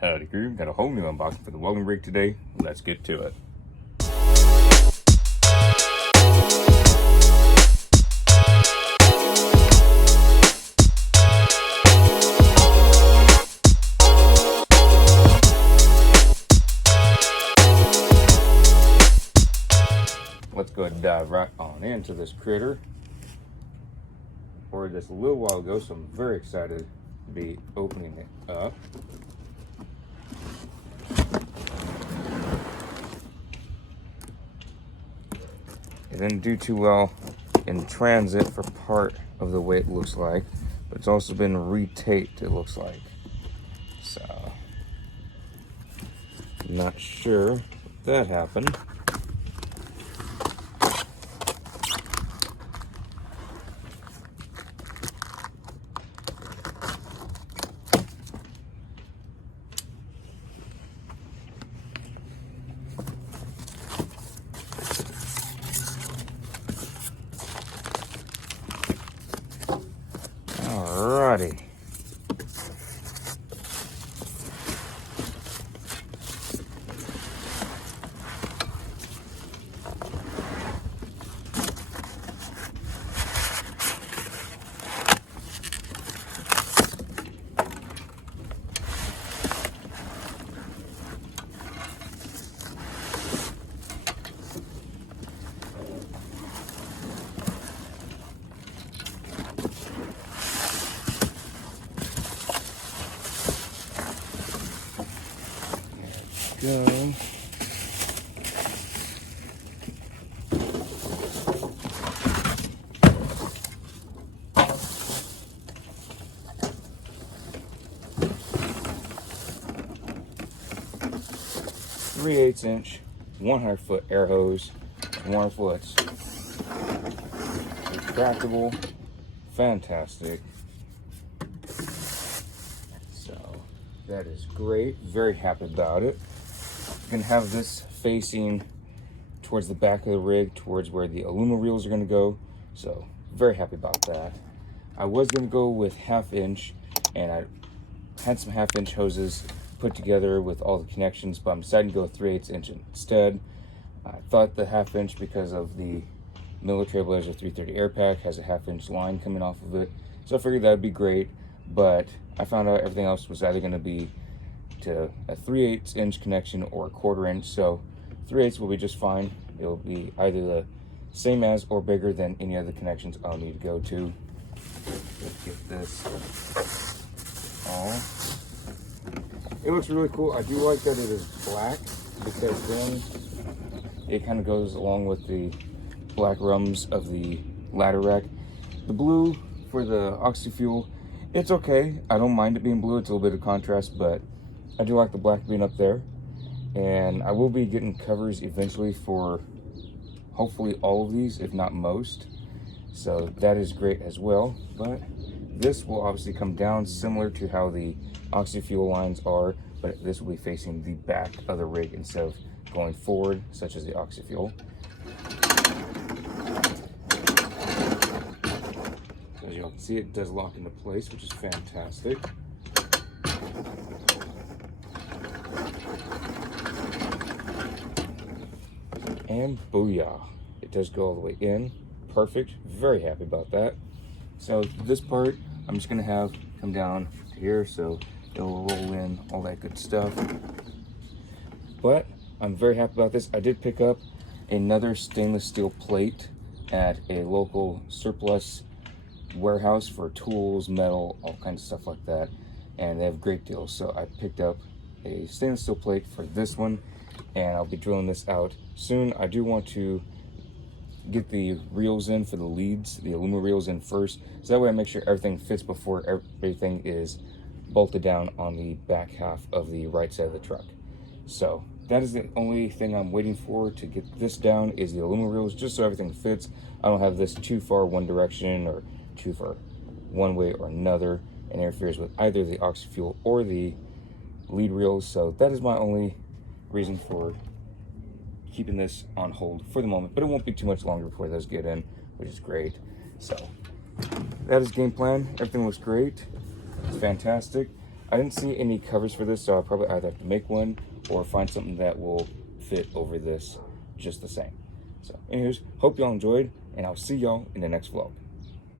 Howdy crew, got a whole new unboxing for the welding rig today. Let's get to it. Let's go ahead and dive right on into this critter. Ordered this a little while ago, so I'm very excited to be opening it up. It didn't do too well in transit for part of the way it looks like, but it's also been retaped, it looks like. So, not sure if that happened. Alrighty. Go. Three-eighths inch, 100-foot air hose, 100 foots. Retractable, fantastic. So that is great. Very happy about it. You can have this facing towards the back of the rig, towards where the aluminum reels are going to go. So very happy about that. I was going to go with 1/2 inch, and I had some 1/2 inch hoses put together with all the connections, but I'm deciding to go with 3/8 inch instead. I thought the 1/2 inch, because of the military blazer 330 air pack, has a 1/2 inch line coming off of it, so I figured that would be great. But I found out everything else was either going to be to a 3/8 inch connection or a 1/4 inch. So 3/8 will be just fine. It'll be either the same as or bigger than any other connections I'll need to go to. Let's get this all. It looks really cool. I do like that it is black, because then it kind of goes along with the black rungs of the ladder rack. The blue for the oxy-fuel, it's okay. I don't mind it being blue. It's a little bit of contrast, but I do like the black being up there. And I will be getting covers eventually for hopefully all of these, if not most. So that is great as well. But this will obviously come down similar to how the oxy-fuel lines are, but this will be facing the back of the rig instead of going forward, such as the oxy-fuel. So as you all can see, it does lock into place, which is fantastic. And booyah, it does go all the way in. Perfect, very happy about that. So this part, I'm just gonna have come down to here, so it'll roll in, all that good stuff. But I'm very happy about this. I did pick up another stainless steel plate at a local surplus warehouse for tools, metal, all kinds of stuff like that, and they have great deals. So I picked up a stainless steel plate for this one, and I'll be drilling this out soon. I do want to get the reels in for the leads, the aluminum reels in first, so that way I make sure everything fits before everything is bolted down on the back half of the right side of the truck. So that is the only thing I'm waiting for to get this down, is the aluminum reels, just so everything fits. I don't have this too far one direction or too far one way or another and interferes with either the oxy-fuel or the lead reels. So that is my only reason for keeping this on hold for the moment, but it won't be too much longer before those get in, which is great. So that is game plan. Everything looks great. It's fantastic. I didn't see any covers for this, so I'll probably either have to make one or find something that will fit over this just the same. So anyways, hope y'all enjoyed, and I'll see y'all in the next vlog.